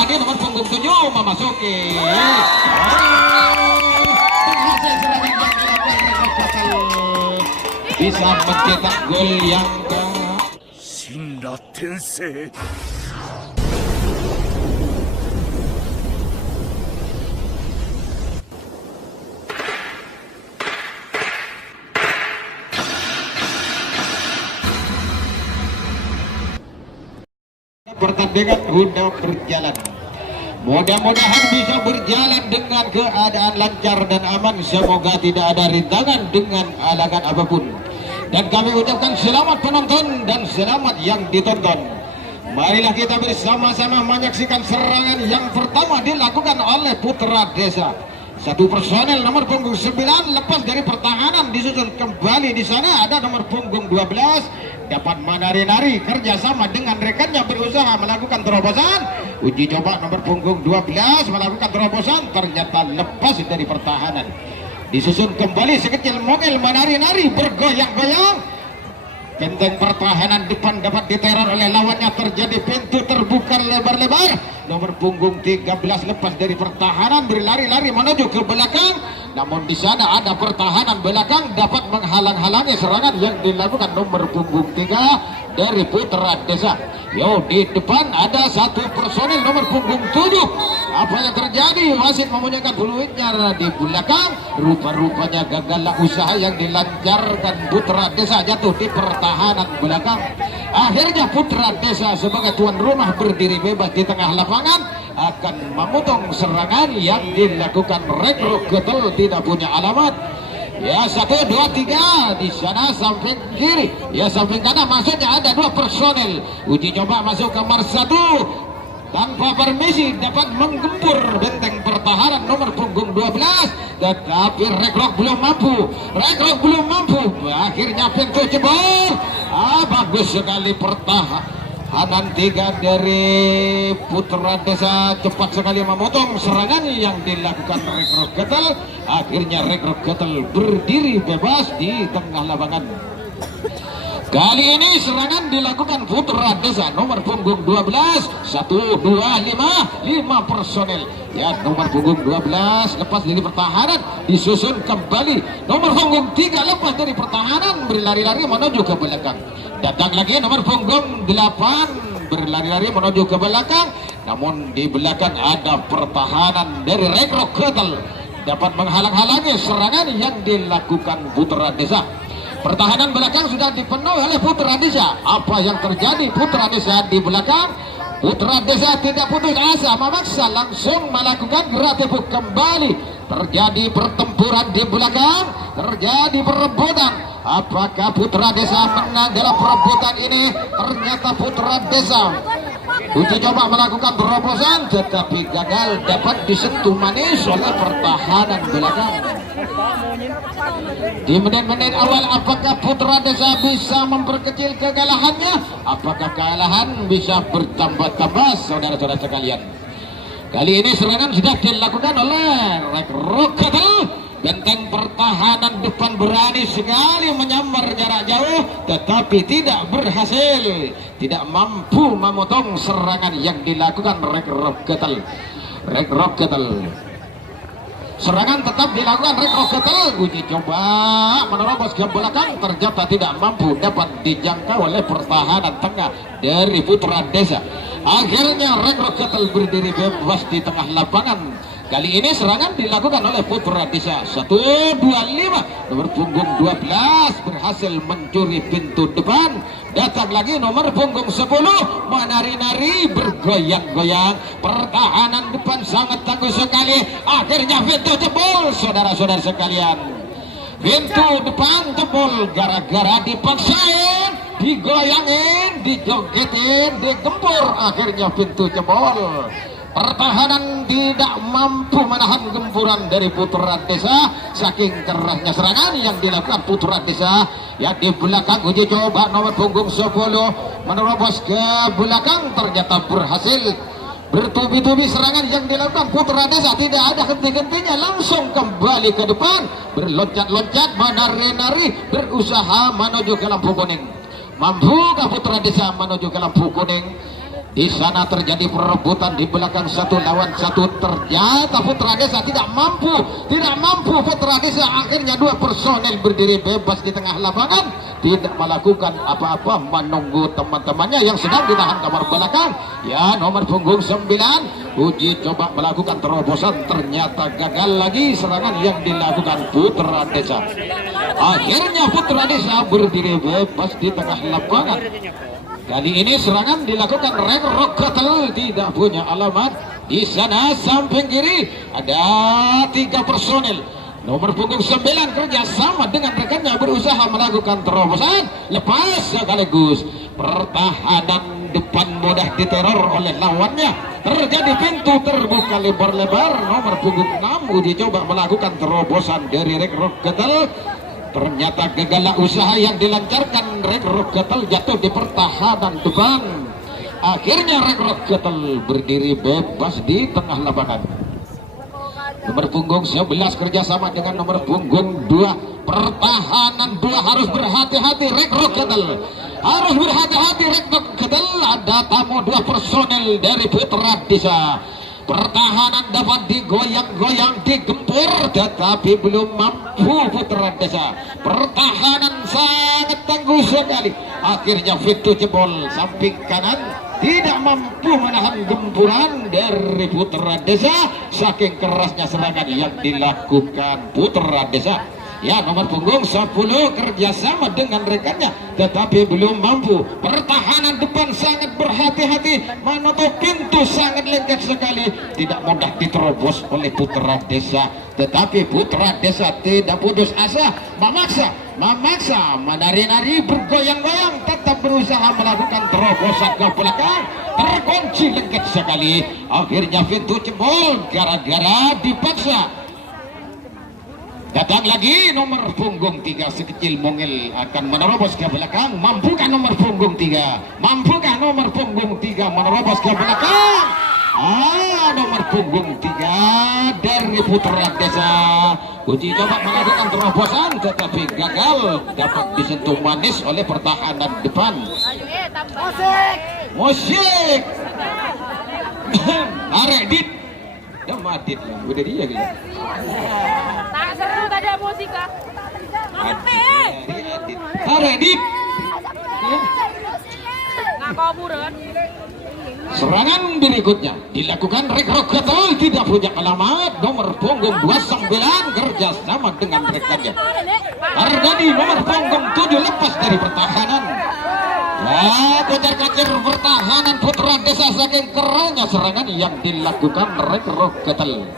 lagi nomor punggung 7 memasuki. Berhasil serangan yang dilakukan Rekor Gatal. Bisa mencetak gol yang ke Shinra Tensei. pertandingan sudah berjalan. Mudah-mudahan bisa berjalan dengan keadaan lancar dan aman. Semoga tidak ada rintangan dengan halangan apapun. Dan kami ucapkan selamat penonton dan selamat yang ditonton. Marilah kita bersama-sama menyaksikan serangan yang pertama dilakukan oleh Putra Desa. Satu personel nomor punggung 9 lepas dari pertahanan, disusun kembali di sana ada nomor punggung 12 dapat menari-nari kerjasama dengan rekannya berusaha melakukan terobosan. Uji coba nomor punggung 12 melakukan terobosan, ternyata lepas dari pertahanan. Disusun kembali sekecil mobil menari-nari bergoyang-goyang. Benteng pertahanan depan dapat diteror oleh lawannya, terjadi pintu terbuka lebar-lebar. Nomor punggung 13 lepas dari pertahanan berlari-lari menuju ke belakang. Namun di sana ada pertahanan belakang dapat menghalang-halangi serangan yang dilakukan nomor punggung 3 dari Putra Desa. Yo, di depan ada satu personil nomor punggung 7. Apa yang terjadi? Wasit memunyakan peluitnya di belakang. Rupa-rupanya gagallah usaha yang dilancarkan Putra Desa, jatuh di pertahanan belakang. Akhirnya Putra Desa sebagai tuan rumah berdiri bebas di tengah lapangan akan memotong serangan yang dilakukan Rekor Gatal tidak punya alamat. Ya, 1, 2, 3 di sana samping kiri, ya samping kanan, maksudnya ada 2 personel. Uji coba masuk kamar 1 tanpa permisi dapat menggempur benteng pertahanan nomor punggung 12, tetapi Rekor belum mampu. Akhirnya pintu jebol. Bagus sekali pertahanan 3 dari Putra Desa, cepat sekali memotong serangan yang dilakukan Rekor Gatal. Akhirnya Rekor Gatal berdiri bebas di tengah lapangan. Kali ini serangan dilakukan Putra Desa nomor punggung 12. 1, 2, 5 personel. Ya, nomor punggung 12 lepas dari pertahanan, disusun kembali. Nomor punggung 3 lepas dari pertahanan berlari-lari menuju ke belakang. Datang lagi nomor punggung 8 berlari-lari menuju ke belakang. Namun di belakang ada pertahanan dari Rekor Gatal dapat menghalang-halangi serangan yang dilakukan Putra Desa. Pertahanan belakang sudah dipenuhi oleh Putra Desa. Apa yang terjadi? Putra Desa di belakang. Putra Desa tidak putus asa, memaksa langsung melakukan gerak tepuk kembali. Terjadi pertempuran di belakang, terjadi perebutan. Apakah Putra Desa menang dalam perebutan ini? Ternyata Putra Desa uji coba melakukan terobosan tetapi gagal, dapat disentuh manis oleh pertahanan belakang. Di menit-menit awal, apakah Putra Desa bisa memperkecil kekalahannya? Apakah kekalahan bisa bertambah-tambah, saudara-saudara sekalian? Kali ini serangan sudah dilakukan oleh Rekor Gatal. Benteng pertahanan depan berani sekali menyambar jarak jauh, tetapi tidak berhasil, tidak mampu memotong serangan yang dilakukan Rekor Gatal. Serangan tetap dilakukan Rekor Gatal. Uji coba menerobos ke belakang, ternyata tidak mampu, dapat dijangkau oleh pertahanan tengah dari Putra Desa. Akhirnya Rekor Gatal berdiri bebas di tengah lapangan. Kali ini serangan dilakukan oleh Putra Desa. 1, 2, 5 nomor punggung 12 berhasil mencuri pintu depan. Datang lagi nomor punggung 10 menari-nari bergoyang-goyang. Pertahanan depan sangat tangguh sekali. Akhirnya pintu jebol, saudara-saudara sekalian. Pintu depan jebol gara-gara dipaksain, digoyangin, dijogetin, digempur. Akhirnya pintu jebol. Pertahanan tidak mampu menahan gempuran dari Putra Desa. Saking kerasnya serangan yang dilakukan Putra Desa. Ya, di belakang uji coba nomor punggung 10 menerobos ke belakang, ternyata berhasil. Bertubi-tubi serangan yang dilakukan Putra Desa, tidak ada henti-hentinya, langsung kembali ke depan, berloncat-loncat, menari-nari, berusaha menuju ke lampu kuning. Mampukah Putra Desa menuju ke lampu kuning? Di sana terjadi perebutan di belakang satu lawan satu. Ternyata Putra Desa tidak mampu. Putra Desa akhirnya dua personel berdiri bebas di tengah lapangan, tidak melakukan apa-apa, menunggu teman-temannya yang sedang ditahan kamar belakang. Ya, nomor punggung 9 uji coba melakukan terobosan, ternyata gagal lagi serangan yang dilakukan Putra Desa. Akhirnya Putra Desa berdiri bebas di tengah lapangan. Kali ini serangan dilakukan Red Roketel, tidak punya alamat. Di sana samping kiri ada 3 personel. Nomor punggung 9 kerjasama dengan rekannya berusaha melakukan terobosan, lepas sekaligus. Pertahanan depan mudah diteror oleh lawannya. Terjadi pintu terbuka lebar-lebar. Nomor punggung 6 uji coba melakukan terobosan dari Red Roketel. Ternyata gagal usaha yang dilancarkan Red Roketel, jatuh di pertahanan depan. Akhirnya Red Roketel berdiri bebas di tengah lapangan. Nomor punggung 11 kerjasama dengan nomor punggung 2. Pertahanan 2 harus berhati-hati. Red Roketel harus berhati-hati. Red Roketel ada tamu 2 personel dari Putra Desa. Pertahanan dapat digoyang-goyang, digempur, tetapi belum mampu Putra Desa. Pertahanan sangat tangguh sekali. Akhirnya pintu jebol samping kanan, tidak mampu menahan gempuran dari Putra Desa. Saking kerasnya serangan yang dilakukan Putra Desa. Ya, nomor punggung 10 kerjasama dengan rekannya, tetapi belum mampu. Pertahanan depan sangat berhati-hati, menutup pintu sangat lengket sekali, tidak mudah diterobos oleh Putra Desa. Tetapi Putra Desa tidak putus asa, memaksa, menari-nari, bergoyang-goyang, tetap berusaha melakukan terobosan ke belakang. Terkunci lengket sekali. Akhirnya pintu jebol gara-gara dipaksa. Datang lagi nomor punggung 3, sekecil mungil akan menerobos ke belakang. Mampukah nomor punggung 3? Mampukah nomor punggung 3 menerobos ke belakang? Nomor punggung 3 dari Putra Desa uji coba melakukan terobosan, tetapi gagal, dapat disentuh manis oleh pertahanan depan. Musik Arek Dit ya madit lah, udah dia gitu. Tak seru tadi musika. Arek Dit Nggak kuburan. serangan berikutnya dilakukan Red Roketel, tidak punya alamat. Nomor punggung 29 kerjasama dengan rekannya. Terjadi nomor punggung 7 lepas dari pertahanan. Ya, kocar-kacir pertahanan Putra Desa saking kerasnya serangan yang dilakukan Red Roketel.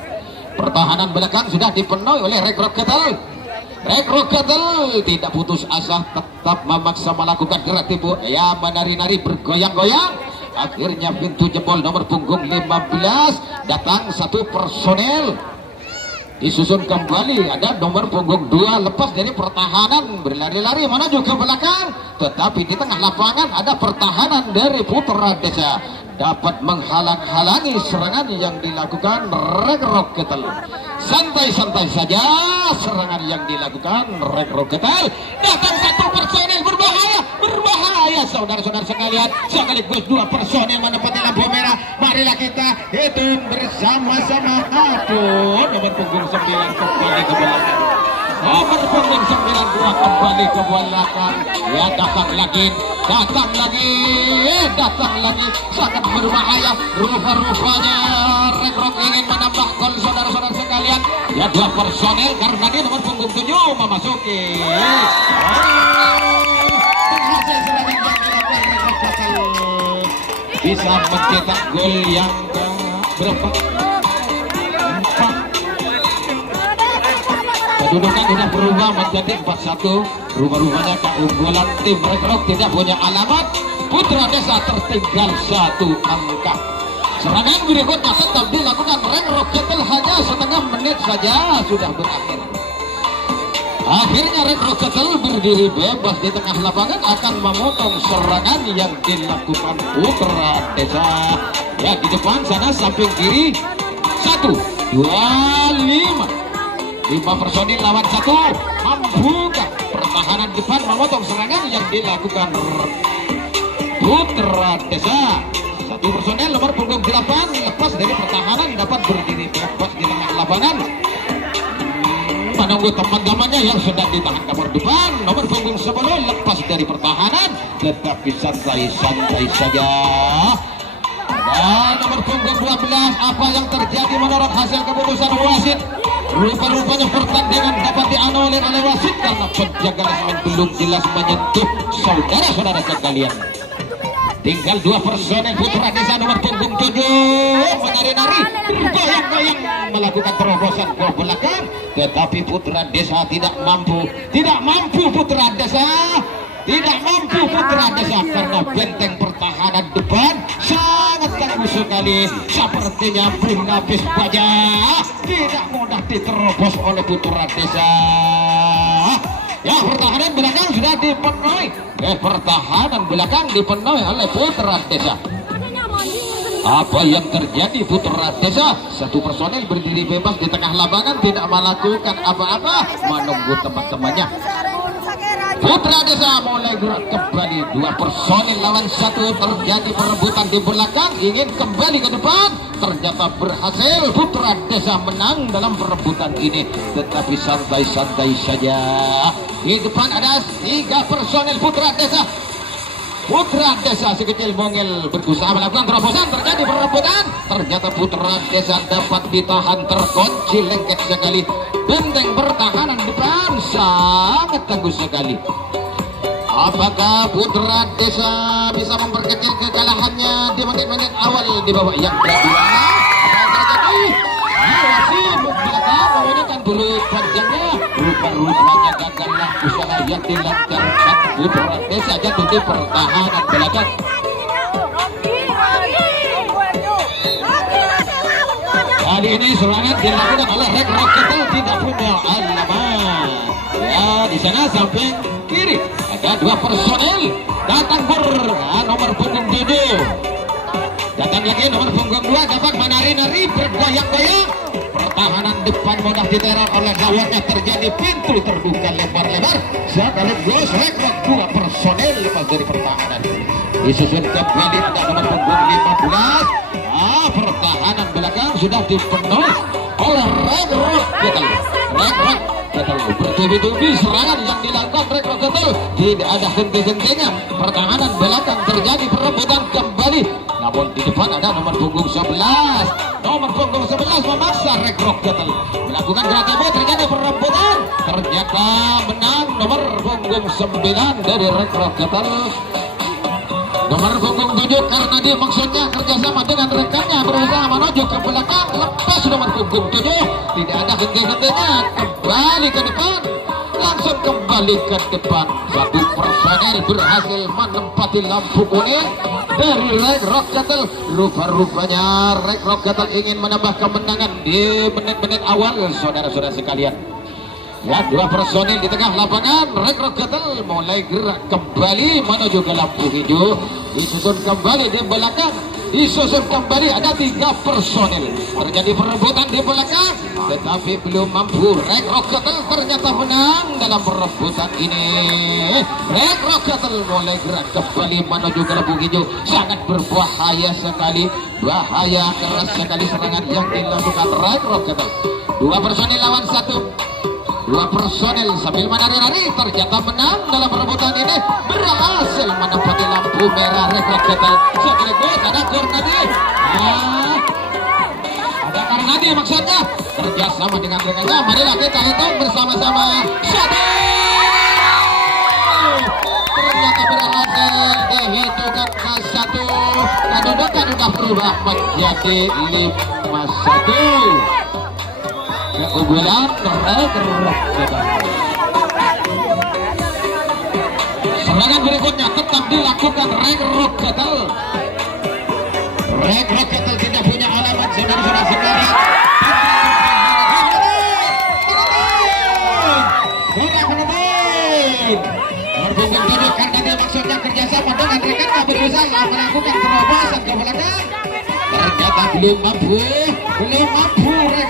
Pertahanan belakang sudah dipenuhi oleh Red Roketel. Red Roketel tidak putus asa, tetap memaksa melakukan gerak tipu, ya menari-nari, bergoyang-goyang. Akhirnya pintu jebol. Nomor punggung 15 datang 1 personel, disusun kembali. Ada nomor punggung 2 lepas dari pertahanan, berlari-lari menuju ke belakang, tetapi di tengah lapangan ada pertahanan dari Putra Desa, dapat menghalang-halangi serangan yang dilakukan Red Roketel. Santai-santai saja serangan yang dilakukan Red Roketel. Datang 1 personel, berbahaya saudara-saudara sekalian, sekaligus 2 personel menempati lampu merah. Marilah kita hitung bersama-sama. Aduh, nomor punggung 9 kembali ke belakang. Nomor punggung 92 kembali ke belakang. Ya, datang lagi, sangat berbahaya. Rupa-rupanya Red Rock ingin menambah gol saudara-saudara sekalian. Ya, 2 personel karena dia nomor punggung 7 memasuki. Berhasil serangan yang dilakukan Red Roketel, bisa mencetak gol yang berapa? 4. Kedudukan sudah berubah menjadi 4-1. Rupanya keunggulan tim Red Rock tidak punya alamat. Putra Desa tertinggal 1 angka. Serangan berikutnya tetap dilakukan Red Roketel, hanya setengah menit saja sudah berakhir. Akhirnya Red Roketel berdiri bebas di tengah lapangan, akan memotong serangan yang dilakukan Putra Desa. Ya, di depan sana samping kiri 1, 2, 5 personil lawan 1. Mampukah pertahanan depan memotong serangan yang dilakukan Putra Desa? 1 Satu personel nomor punggung 8 lepas dari pertahanan dapat berdiri bebas di tengah lapangan. Menunggu teman-temannya yang sedang ditahan kamar depan. Nomor punggung 10 lepas dari pertahanan, tetapi santai-santai saja. Dan nomor punggung 12, apa yang terjadi menurut hasil keputusan wasit? Rupa-rupanya pertandingan dapat dianulir oleh wasit karena penjaga lasemen belum jelas menyentuh saudara-saudara sekalian. Tinggal 2 personel Putra Desa nomor punggung 7 menari-nari bergoyang-goyang melakukan terobosan ke belakang, tetapi Putra Desa tidak mampu Putra Desa karena benteng pertahanan depan sangat tangguh sekali. Sepertinya Bung Nafis Baja tidak mudah diterobos oleh Putra Desa. Ya, pertahanan belakang sudah dipenuhi. Pertahanan belakang dipenuhi oleh Putra Desa. Apa yang terjadi Putra Desa? Satu personel berdiri bebas di tengah lapangan, tidak melakukan apa-apa, menunggu teman-temannya. Putra Desa mulai gerak kembali. 2 personel lawan 1, terjadi perebutan di belakang, ingin kembali ke depan, ternyata berhasil. Putra Desa menang dalam perebutan ini, tetapi santai-santai saja. Di depan ada 3 personel Putra Desa. Putra Desa sekecil mongel berusaha melakukan terobosan, terjadi perebutan, ternyata Putra Desa dapat ditahan, terkunci lengket sekali. Benteng pertahanan depan sangat tangguh sekali. Apakah Putra Desa bisa memperkecil kekalahannya di menit-menit awal di babak yang kedua? Apa yang terjadi? Masih belakang menggunakan bulu panjangnya. Rupa-rupanya gagallah usaha yang dilancarkan Putra Desa, jatuh di pertahanan belakang. Kali ini serangan dilakukan oleh Red Rocket, tidak punya alamat. Ya, di sana samping kiri ada 2 personel datang nomor punggung 7. Datang lagi nomor punggung 2 dapat menari-nari bergoyang-goyang. Pertahanan depan mudah diteror oleh lawannya, terjadi pintu terbuka lebar-lebar. Sekaligus Red Rock 2 personel lepas dari pertahanan. Disusun kembali pada nomor punggung 15. Pertahanan belakang sudah dipenuhi oleh Red Rock Battle. Bertubi-tubi serangan yang dilakukan Red Rock Battle, tidak ada henti-hentinya. Pertahanan belakang terjadi perebutan kembali, namun di depan ada nomor punggung 11. Nomor punggung 11 memaksa Red Rock Battle melakukan gerak tempo, terjadi perebutan, ternyata menang nomor punggung 9 dari Red Rock Battle. Nomor punggung 7 karena dia maksudnya kerjasama dengan rekannya berusaha menuju ke belakang, lepas nomor punggung 7, tidak ada henti-hentinya, kembali ke depan, langsung kembali ke depan. 1 personel berhasil menempati lampu kuning dari Red Rock Battle. Rupa-rupanya Red Rock Battle ingin menambah kemenangan di menit-menit awal, saudara-saudara sekalian. Ya, 2 personel di tengah lapangan. Red Rock Battle mulai gerak kembali menuju ke lampu hijau. Disusun kembali di belakang, disusun kembali ada 3 personel. Terjadi perebutan di belakang, tetapi belum mampu. Red Rock Battle ternyata menang dalam perebutan ini. Red Rock Battle mulai gerak kembali menuju ke lampu hijau. Sangat berbahaya sekali, bahaya keras sekali serangan yang dilakukan Red Rock Battle. 2 personel lawan 1. 2 personel sambil menari-nari ternyata menang dalam perebutan ini, berhasil menempati lampu merah Red Rock Battle. Sekaligus ada Karnadi. Ada Karnadi maksudnya, kerjasama dengan rekannya. Marilah kita hitung bersama-sama. 1. Ternyata berhasil dihitungkan ke 1. Kedudukan sudah berubah menjadi 5-1. Keunggulan Red Rock Battle. Serangan berikutnya tetap dilakukan Red Rock Battle. Red Rock Battle tidak punya alamat, saudara-saudara sekalian. Berbungung tujuh karena dia maksudnya kerjasama dengan rekannya berusaha melakukan terobosan ke belakang. Ternyata belum mampu Red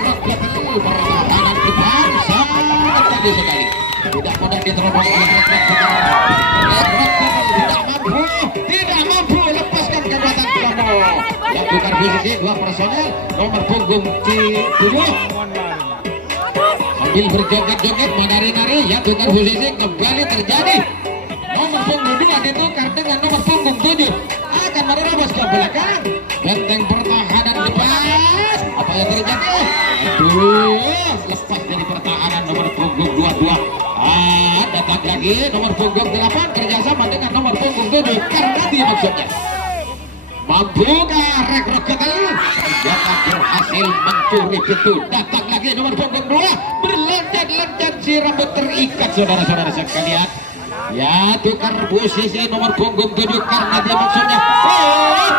Rock Battle. Pertahanan depan sangat tadi sekali, tidak mudah diterobos oleh Red Rock Battle. Red Rock Battle tidak mampu lepaskan kekuatan kelompok. posisi dua personel nomor punggung 7 sambil berjoget-joget menari-nari ya tukar posisi kembali terjadi nomor punggung 2 ditukar dengan nomor punggung 7 akan menerobos ke belakang benteng pertahanan depan apa yang terjadi aduh lepas dari pertahanan nomor punggung 22 datang lagi nomor punggung 8 kerjasama dengan nomor punggung 7 karena dia maksudnya mampukah Rekrut Ketel ternyata berhasil mencuri pintu datang lagi nomor punggung 2 berlencat-lencat si rambut terikat saudara-saudara sekalian ya tukar posisi nomor punggung 7 karena dia maksudnya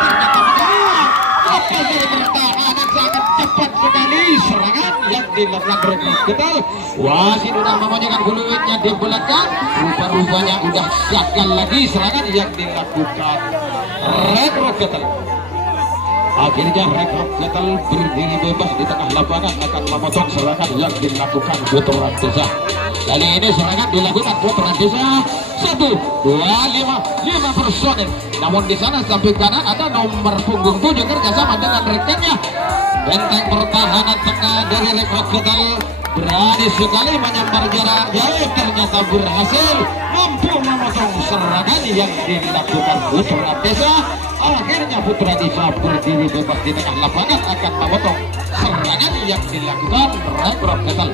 ternyata menang lepas dari pertahanan sangat cepat sekali serangan yang dilakukan Rekrut Ketel wasit sudah memanjangkan buluitnya di belakang rupa-rupanya udah gagal lagi serangan yang dilakukan Rekrut Ketel akhirnya Rekrut Ketel berdiri bebas di tengah lapangan akan memotong serangan yang dilakukan Putra Desa kali ini serangan dilakukan Putra Desa 1, 2, 5 personel namun di sana samping kanan ada nomor punggung 7 kerjasama dengan rekannya benteng pertahanan tengah dari Rekrut Ketel berani sekali menyambar jarak jauh ternyata berhasil mampu memotong serangan yang dilakukan Putra Desa akhirnya Putra Desa berdiri bebas di tengah lapangan akan memotong serangan yang dilakukan Rekrut Ketel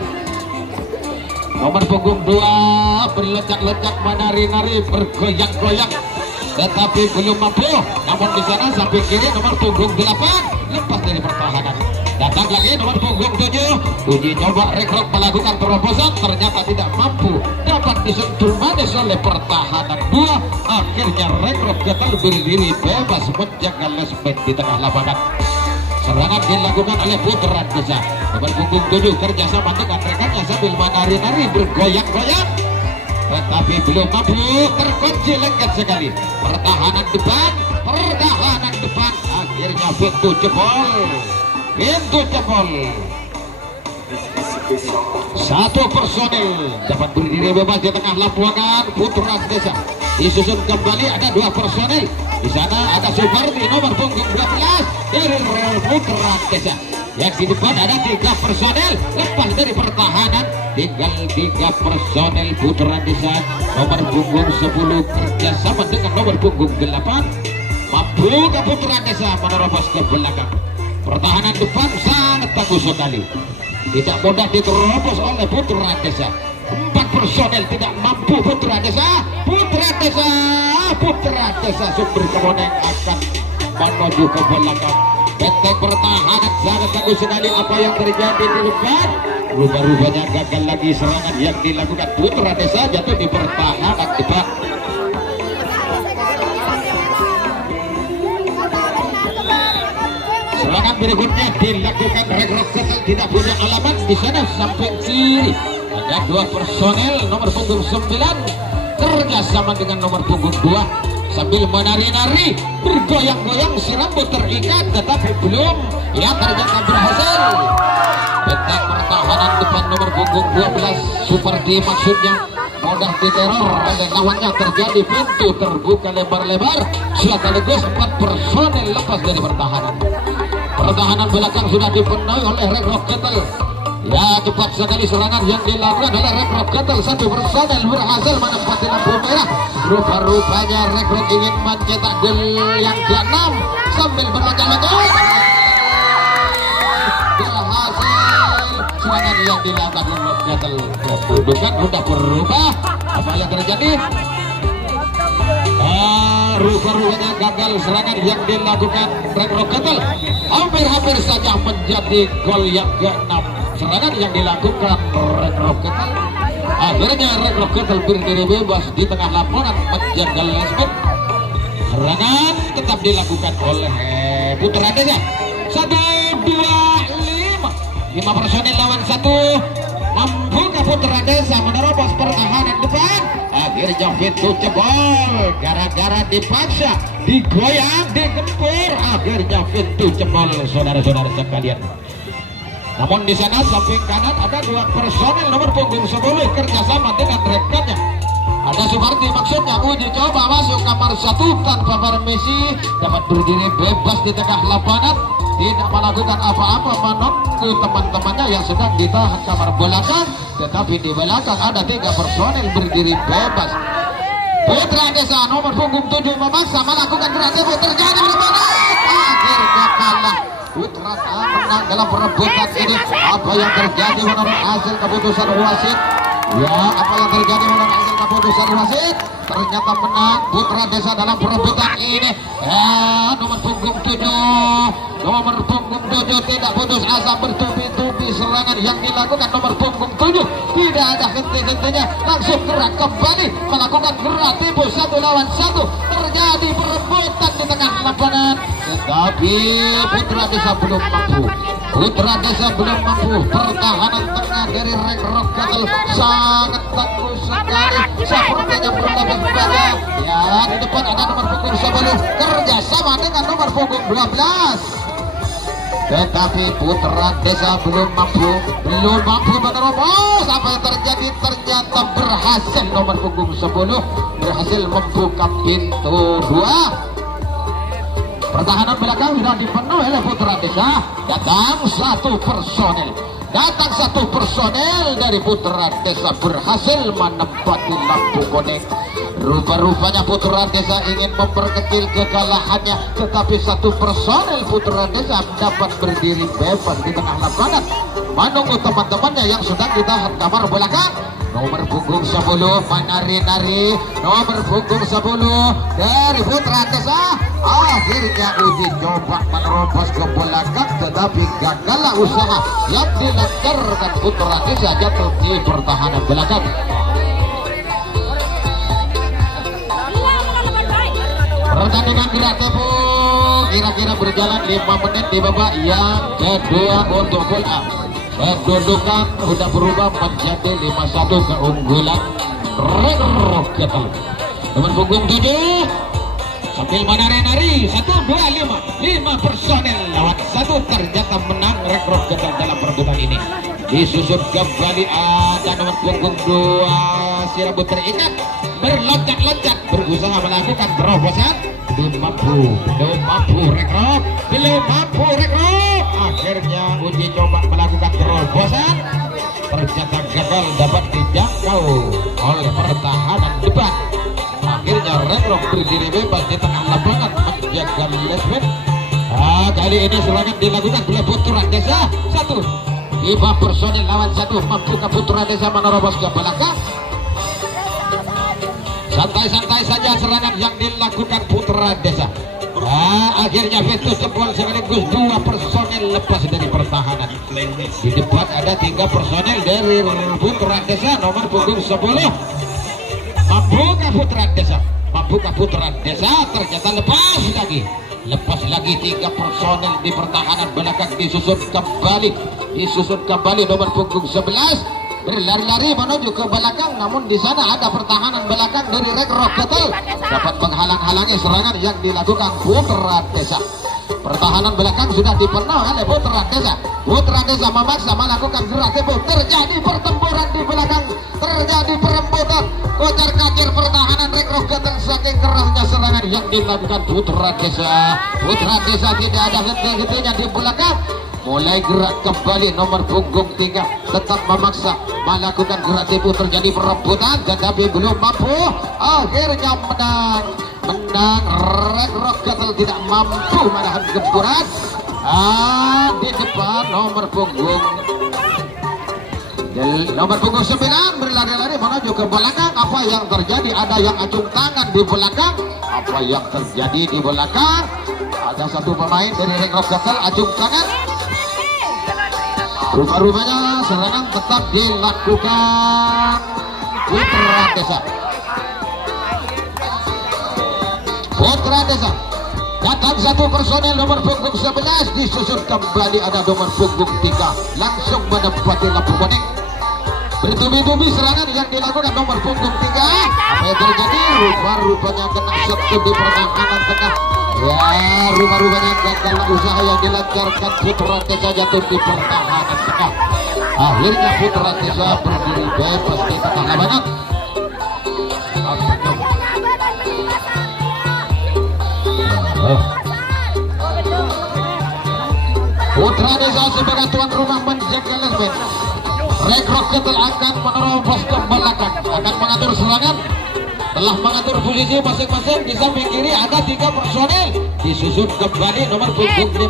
nomor punggung 2 berlocak-locak menari-nari bergoyang-goyang tetapi belum mampu namun di sana sampai kiri nomor punggung 8 lepas dari pertahanan datang lagi nomor punggung 7 uji coba Rekrut melakukan terobosan ternyata tidak mampu dapat disentuh manis oleh pertahanan 2 akhirnya Rekrut Ketel berdiri bebas menjaga lesmen di tengah lapangan serangan dilakukan oleh Putra Desa nomor punggung 7 kerjasama dengan rekannya sambil menari-nari bergoyang-goyang tetapi belum mampu terkunci lengket sekali pertahanan depan akhirnya pintu jebol satu personel dapat berdiri bebas di tengah lapangan Putra Desa disusun kembali ada 2 personel di sana ada Supardi nomor punggung 12 dari Putra Desa yang di depan ada 3 personel lepas dari pertahanan tinggal 3 personel Putra Desa nomor punggung 10 kerjasama dengan nomor punggung 8 mampu ke Putra Desa menerobos ke belakang pertahanan depan sangat bagus sekali tidak mudah diterobos oleh Putra Desa 4 personel tidak mampu Putra Desa sumber kemenang akan menuju ke belakang benteng pertahanan sangat bagus sekali apa yang terjadi di depan rupanya gagal lagi serangan yang dilakukan Putra Desa jatuh di pertahanan depan serangan berikutnya dilakukan Rekrut Ketel tidak punya alamat di sana samping kiri ada 2 personel nomor punggung 9 kerjasama dengan nomor punggung 2 sambil menari-nari bergoyang-goyang si rambut terikat tetapi belum ya ternyata berhasil benteng pertahanan depan nomor punggung 12 Supardi maksudnya mudah diteror oleh lawannya terjadi pintu terbuka lebar-lebar sekaligus 4 personel lepas dari pertahanan belakang sudah dipenuhi oleh Rekrut Ketel ya cepat sekali serangan yang dilakukan oleh Rekrut Ketel 1 personel berhasil menempati lampu merah rupanya Rekrut ingin mencetak gol yang ke-6 sambil berloncat-loncat berhasil serangan yang dilakukan Rekrut Ketel kedudukan sudah berubah apa yang terjadi rupanya gagal serangan yang dilakukan Rekrut Ketel hampir saja menjadi gol yang ke-6 serangan yang dilakukan Rekrut Ketel akhirnya Rekrut Ketel berdiri bebas di tengah lapangan menjaga lesmen serangan tetap dilakukan oleh Putra Desa 1, 2, 5 personel lawan 1 mampu ke Putra Desa menerobos pertahanan depan akhirnya pintu jebol gara-gara dipaksa digoyang digempur akhirnya pintu jebol saudara-saudara sekalian namun di sana samping kanan ada 2 personel nomor punggung 10 kerjasama dengan rekannya ada Supardi maksudnya uji coba masuk kamar 1 tanpa permisi dapat berdiri bebas di tengah lapangan tidak melakukan apa-apa, menunggu teman-temannya yang sedang ditahan kamar belakang. Tetapi di belakang ada 3 personel berdiri bebas. Putra Desa nomor punggung 7 memaksa melakukan gerak tempo, terjadi berbeda, akhirnya kalah. Putra menang dalam perebutan ini. Apa yang terjadi menurut hasil keputusan wasit? Ya, apa yang terjadi menurut hasil keputusan wasit? Ternyata menang Putra Desa dalam perebutan ini. Nomor punggung 7 tidak putus asa, bertubi-tubi serangan yang dilakukan nomor punggung 7. Tidak ada henti-hentinya, langsung gerak kembali melakukan gerak tempo 1 lawan 1. Terjadi perebutan di tengah lapangan, tetapi Putra Desa belum mampu. Putra Desa belum mampu. Pertahanan tengah dari Red Rock Cattle sangat tangguh sekali, sepertinya berlebih banyak. Ya, di depan ada nomor punggung 10 kerjasama dengan nomor punggung 12. Tetapi Putra Desa belum mampu menerobos. Apa yang terjadi? Ternyata berhasil nomor punggung 10 berhasil membuka pintu 2. Pertahanan belakang sudah dipenuhi oleh Putra Desa. Datang satu personel dari Putra Desa berhasil menempati lampu kuning. Rupa-rupanya Putra Desa ingin memperkecil kekalahannya, tetapi satu personel Putra Desa dapat berdiri bebas di tengah lapangan menunggu teman-temannya yang sedang ditahan kamar belakang. Nomor punggung 10 menari-nari, nomor punggung 10 dari Putra Desa akhirnya uji coba menerobos ke belakang, tetapi gagallah usaha yang dilancarkan. Putra Desa jatuh di pertahanan belakang. Pertandingan gerak tempo kira-kira berjalan 5 menit di babak yang kedua untuk bola. Kedudukan sudah berubah menjadi 5-1 keunggulan Red Rock Cattle. Nomor punggung 7 sambil menari-nari 1-2-5 personel lawan 1, ternyata menang Red Rock Cattle dalam perebutan ini. Disusun kembali ada nomor punggung 2 si rambut terikat berloncat-loncat berusaha melakukan terobosan. Belum mampu Red Rock, akhirnya uji coba melakukan terobosan, ternyata gagal dapat dijangkau oleh pertahanan depan. Akhirnya Red Rock berdiri bebas di tengah lapangan menjaga lesbet. Kali ini serangan dilakukan oleh Putra Desa 5 personel lawan 1. Mampukah Putra Desa menerobos ke belakang? Santai-santai saja serangan yang dilakukan Putra Desa. Akhirnya Ventus jempol sekaligus 2 personel lepas dari pertahanan. Di depan ada 3 personel dari Putra Desa nomor punggung 10. Mampukah Putra Desa? Ternyata lepas lagi 3 personel di pertahanan belakang. Disusun kembali nomor punggung 11 berlari-lari menuju ke belakang, namun di sana ada pertahanan belakang dari Red Rock Cattle dapat menghalang-halangi serangan yang dilakukan Putra Desa. Pertahanan belakang sudah dipenuhi oleh Putra Desa. Putra Desa memaksa melakukan gerak tempo, terjadi pertempuran di belakang, terjadi perebutan, kocar-kacir pertahanan Red Rock Cattle saking kerasnya serangan yang dilakukan Putra Desa. Putra Desa tidak ada henti-hentinya di belakang. Mulai gerak kembali nomor punggung 3 tetap memaksa melakukan gerak tempo, terjadi perebutan tetapi belum mampu. Akhirnya menang Red Rock Cattle, tidak mampu menahan gempuran. Di depan nomor punggung 9 berlari-lari menuju ke belakang. Apa yang terjadi? Ada yang acung tangan di belakang. Apa yang terjadi di belakang? Ada satu pemain dari Red Rock Cattle acung tangan. Rupa-rupanya serangan tetap dilakukan Putra Desa. Datang 1 personel nomor punggung 11, disusun kembali ada nomor punggung 3, langsung menempati lampu kuning. Bertubi-tubi serangan yang dilakukan nomor punggung 3. Apa yang terjadi? Rupa-rupanya kena satu di pertahanan tengah. Ya, rumah-rumahnya gagal usaha yang dilancarkan Putra Desa jatuh di pertahanan tengah. Akhirnya Putra Desa berdiri bebas di tengah lapangan. Indonesia sebagai tuan rumah menjaga lesben. Red Rocket akan menerobos ke belakang, akan mengatur serangan. Telah mengatur posisi masing-masing. Di samping kiri ada 3 personel, disusun kembali nomor punggung 15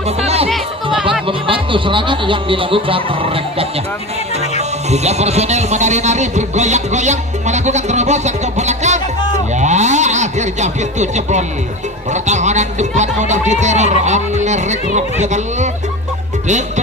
dapat membantu serangan yang dilakukan rekannya. 3 personel menari-nari, bergoyang-goyang melakukan terobosan ke belakang. Ya, akhirnya pintu jebol. Pertahanan depan mudah diteror oleh Red Rocket. Pintu